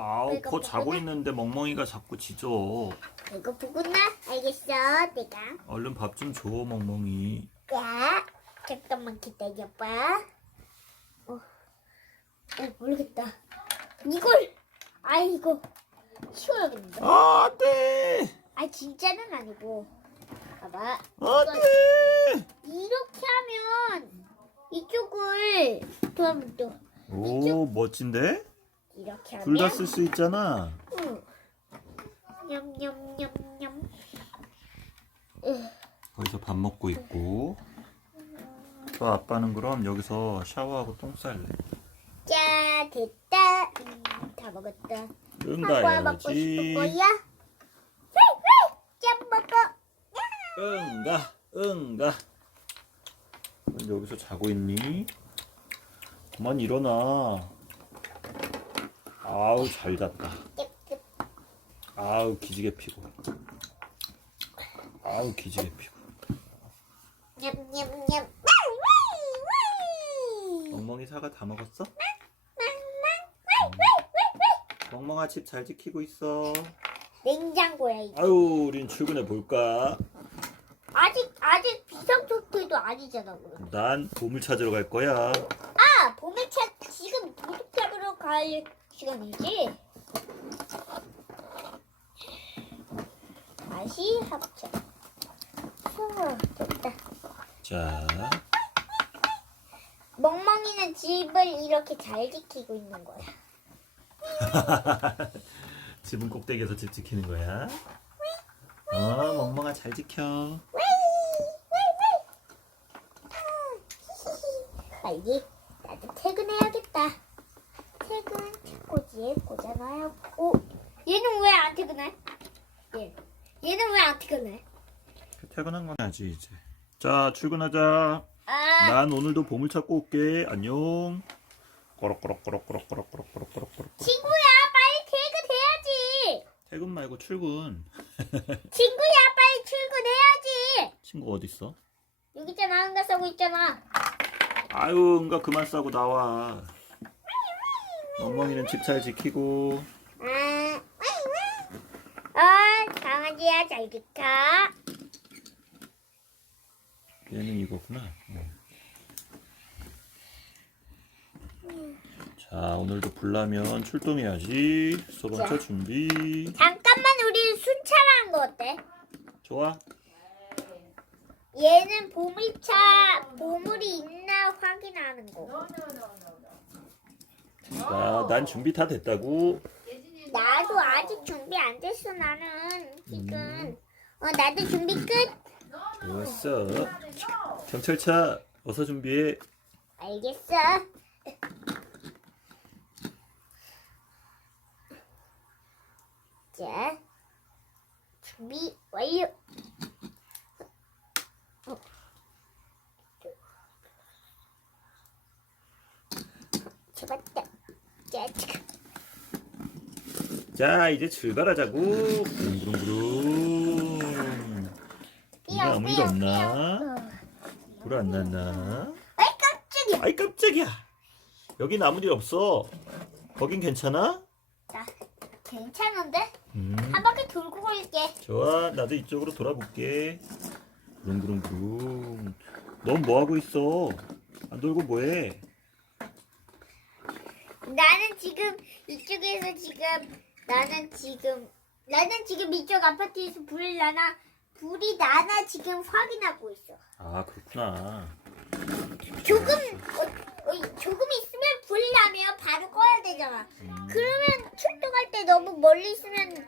아우, 거 자고? 있는데 멍멍이가 자꾸 짖어. 이거 보구나? 알겠어, 내가. 얼른 밥 좀 줘, 멍멍이. 야, 잠깐만 기다려봐. 어, 어 모르겠다. 이걸, 아 이거 쉬워야겠는데. 아, 안 돼! 아 진짜는 아니고. 봐봐. 안 돼! 이렇게 하면 이쪽을 또 하면 또 오, 멋진데? 이렇게 하면. 둘 다 쓸 수 있잖아. 응. 냠냠냠냠. 으, 거기서 밥 먹고 있고. 또 아빠는 그럼 여기서 샤워하고 똥 쌀래. 자 됐다. 음, 다 먹었다. 응가 사과 먹고 싶은. 거야? 왜? 짠 먹어. 응가, 응가. 넌 여기서 자고 있니? 그만 일어나. 아우, 잘 잤다. 아우, 기지개 피고. 아우, 기지개 피고. 냠냠냠. 멍멍이 사과 다 먹었어? 멍멍아 집 잘 지키고 있어. 냉장고야 이거. 아유, 우린 출근해 볼까? 아직 아직 비상 상태도 아니잖아. 그럼. 난 보물 찾으러 갈 거야. 아 보물차 지금 도둑 잡으러 갈 시간이지? 다시 합쳐. 후, 됐다. 자, 멍멍이는 집을 이렇게 잘 지키고 있는 거야. 집은 꼭대기에서 집 지키는 거야. 어, 멍멍아 잘 지켜. 빨리 나도 퇴근해야겠다. 책꽂이에 꽂아놔야. 오, 얘는 왜 안 퇴근해? 얘, 얘는 왜 안 퇴근해? 퇴근한 건 해야지 이제. 자, 출근하자. 아, 난 오늘도 보물 찾고 올게. 안녕. 꼬락꼬락꼬락꼬락꼬락꼬락꼬락꼬락꼬락. 친구야, 빨리 퇴근해야지. 퇴근 말고 출근. 친구야, 빨리 출근해야지. 친구 어디 있어? 여기 있잖아, 한가 쓰고 있잖아. 아유, 응가 그만 싸고 나와. 멍멍이는 집 잘 지키고. 아, 어, 강아지야, 잘 지켜. 얘는 이거구나. 응. 자, 오늘도 불나면 출동해야지. 소방차 자. 준비. 잠깐만, 우리 순찰하는 거 어때? 좋아. 얘는 보물차, 보물이 있나 확인하는 거. 자, 난 준비 다 됐다고. 나도 아직 준비 안 됐어, 나는. 지금. 어, 나도 준비 끝. 좋았어. 경찰차 어서 준비해. 알겠어. 자, 준비 완료. 어. 잡았다. 자, 지금. 자, 이제 출발하자고. 이게 아무 일 없나? 어. 불안 났나? 아이 깜짝이야. 아이 깜짝이야. 여긴 아무 일 없어. 거긴 괜찮아? 나 괜찮은데? 음. 한 바퀴 돌고 갈게. 좋아, 나도 이쪽으로 돌아볼게. 부릉부릉부릉. 넌뭐 하고 있어? 안 돌고 뭐해? 나는 지금 이쪽에서 지금 나는 지금 나는 지금 이쪽 아파트에서 불이 나나 불이 나나 지금 확인하고 있어. 아 그렇구나. 조금 어, 어, 조금 있으면 불 나면 바로 꺼야 되잖아. 음. 그러면 출동할 때 너무 멀리 있으면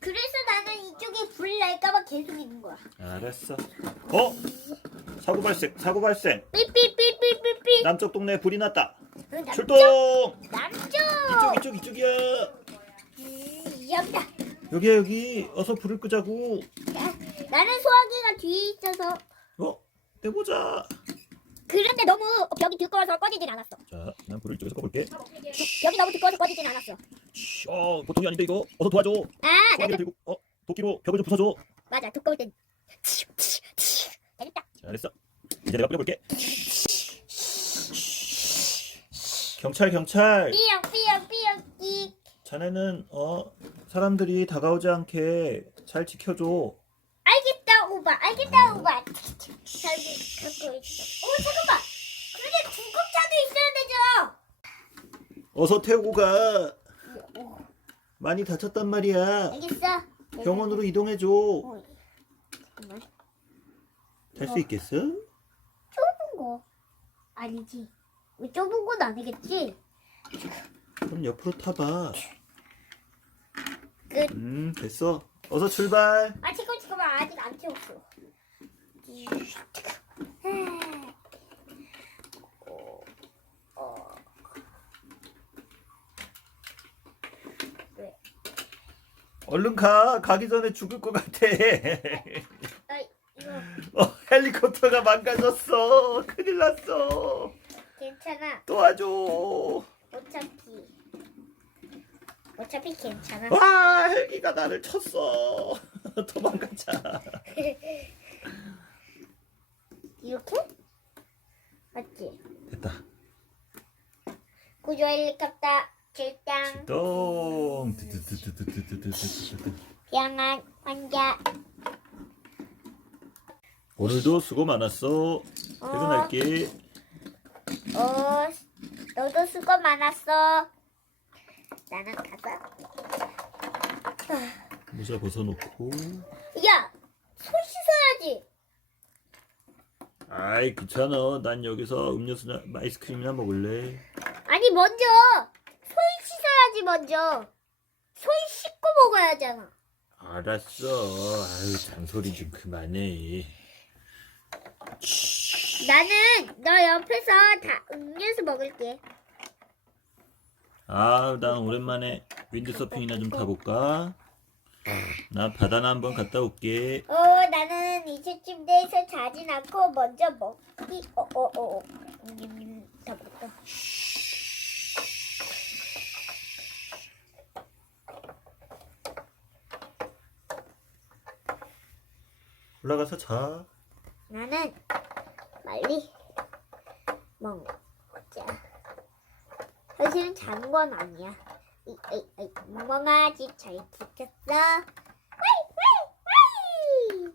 그래서 나는 이쪽에 불 날까봐 계속 있는 거야. 알았어. 어? 사고 발생. 사고 발생. 삐삐삐삐삐삐. 남쪽 동네에 불이 났다. 남쪽 출동. 남쪽. 이쪽 이쪽 이쪽이야. 음, 여기다. 여기야 여기. 어서 불을 끄자고. 야, 나는 소화기가 뒤에 있어서 어? 해보자. 그런데 너무 벽이 두꺼워서 꺼지진 않았어. 자, 난 불을 이쪽에서 꺼볼게. 벽이 너무 두꺼워서 꺼지진 않았어. 치, 어, 보통이 아닌데 이거. 어서 도와줘. 아, 소화기를 나도 들고. 어, 도끼로 벽을 좀 부숴줘. 맞아. 두꺼울 땐 됐다. 잘했어. 이제 내가 뿌려볼게. 경찰 경찰. 삐용 삐용. 자네는 어 사람들이 다가오지 않게 잘 지켜줘. 알겠다 오바 알겠다 오바 잘 갖고 있어 오 잠깐만 그런데 구급차도 있어야 어서 태우고 가. 많이 다쳤단 말이야. 알겠어 병원으로 이동해 줘. 어, 잠깐만 될수 있겠어? 좁은 거 아니지 왜 좁은 건 아니겠지 그럼 옆으로 타봐. 끝 음 됐어. 어서 출발. 아 잠깐 잠깐만 아직 안 태웠어 어, 어. 왜? 얼른 가. 가기 전에 죽을 것 같아. 아 이거 어, 헬리콥터가 망가졌어. 큰일 났어. 괜찮아 도와줘. 어차피 괜찮아 와 헬기가 나를 쳤어. 도망가자. 이렇게? 맞지? 됐다. 구조 헬리콥터 출동 똥. 드드드드드드드드드드. 평안 환자 오늘도 수고 많았어. 퇴근할게. 어 너도 수고 많았어 나는 가자 모자 벗어놓고. 야 손 씻어야지 아이 귀찮아. 난 여기서 음료수나 아이스크림이나 먹을래. 아니 먼저 손 씻어야지 먼저 손 씻고 먹어야 하잖아 알았어. 아유 잔소리 좀 그만해. 나는 너 옆에서 다 음료수 먹을게 아, 난 오랜만에 윈드서핑이나 좀 타볼까? 나 바다나 한번 갔다 올게. 어 나는 이제 침대에서 자진 않고 먼저 먹기 어 어어 음, 다 먹었다 올라가서 자. 나는 빨리 먹자 사실은 건 아니야 이, 이, 이, 멍멍아 집잘 지켰어 와이 와이 와이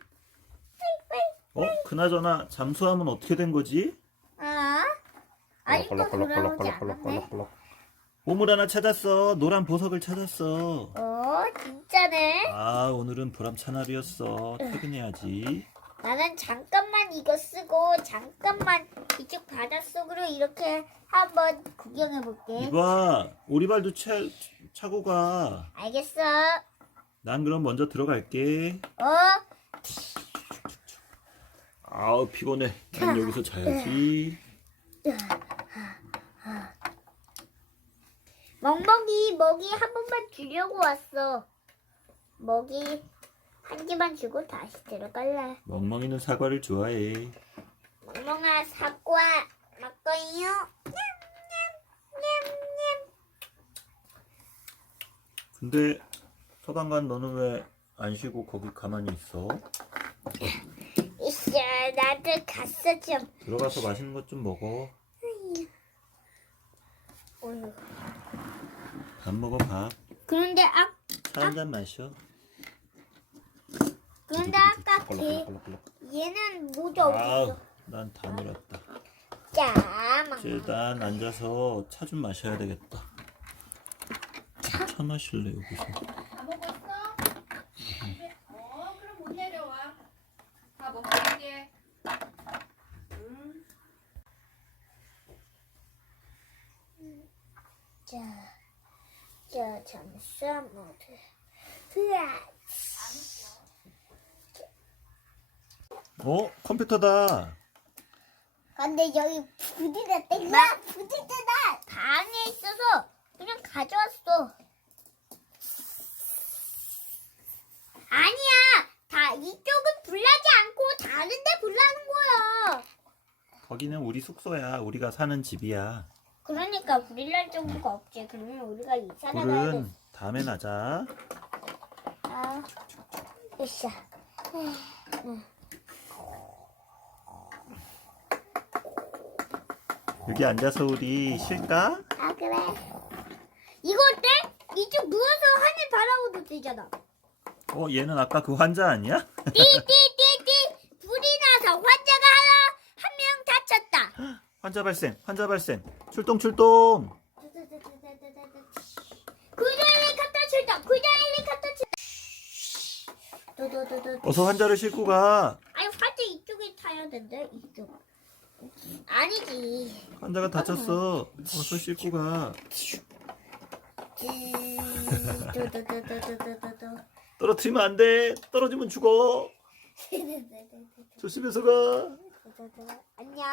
와이 와이 어? 그나저나 잠수함은 어떻게 된 거지? 아 아직도 돌아오지 않았네 보물 하나 찾았어. 노란 보석을 찾았어. 어 진짜네 아, 오늘은 보람찬 하루였어. 퇴근해야지. 나는 잠깐만 이거 쓰고 잠깐만 이쪽 바닷속으로 이렇게 한번 구경해 볼게 이봐, 오리발도 차, 차고 가. 알겠어 난 그럼 먼저 들어갈게. 어 아우, 피곤해. 난 여기서 자야지. 멍멍이 먹이 한 번만 주려고 왔어. 먹이 한 개만 주고 다시 들어갈래. 멍멍이는 사과를 좋아해. 멍멍아 사과 먹거요. 냠냠냠냠. 근데 소방관 너는 왜 안 쉬고 거기 가만히 있어? 이씨 나도 갔어 좀. 들어가서 맛있는 것 좀 먹어. 어휴. 밥 먹어 밥. 그런데 아 차한잔 마셔. 그런데 아까 걔 얘는 모자 아우, 없어. 난다 놀았다. 짜 이제 멍멍. 난 앉아서 차 좀 마셔야 되겠다. 차 마실래 여기서? 다 먹었어? 어, 그럼 못 내려와. 다 먹을게. 응. 자, 자 잠깐 모두. 으아. 어? 컴퓨터다. 근데 여기 부디났다. 나 부디잖아. 방에 있어서 그냥 가져왔어. 아니야. 다 이쪽은 불나지 않고 다른데 불나는 거야. 거기는 우리 숙소야. 우리가 사는 집이야. 그러니까 불이 날 정도가 없지. 그러면 우리가 이사 나가야 돼. 불은 다음에 나자. 아, 으쌰. 여기 앉아서 우리 쉴까? 아 그래. 이거 어때? 이쪽 누워서 하늘 바라보도 되잖아. 어 얘는 아까 그 환자 아니야? 띠띠띠띠 불이 나서 환자가 하나 한 명 다쳤다. 환자 발생 환자 발생 출동 출동 구조 헬리콥터 출동. 구조 헬리콥터 출동. 도도도도. 어서 환자를 싣고 가 아니 환자 이쪽에 타야 된대 이쪽. 아니지. 환자가 다쳤어. 어서 싣고 가. 떨어뜨리면 안 돼. 떨어지면 죽어. 조심해서 가. 안녕.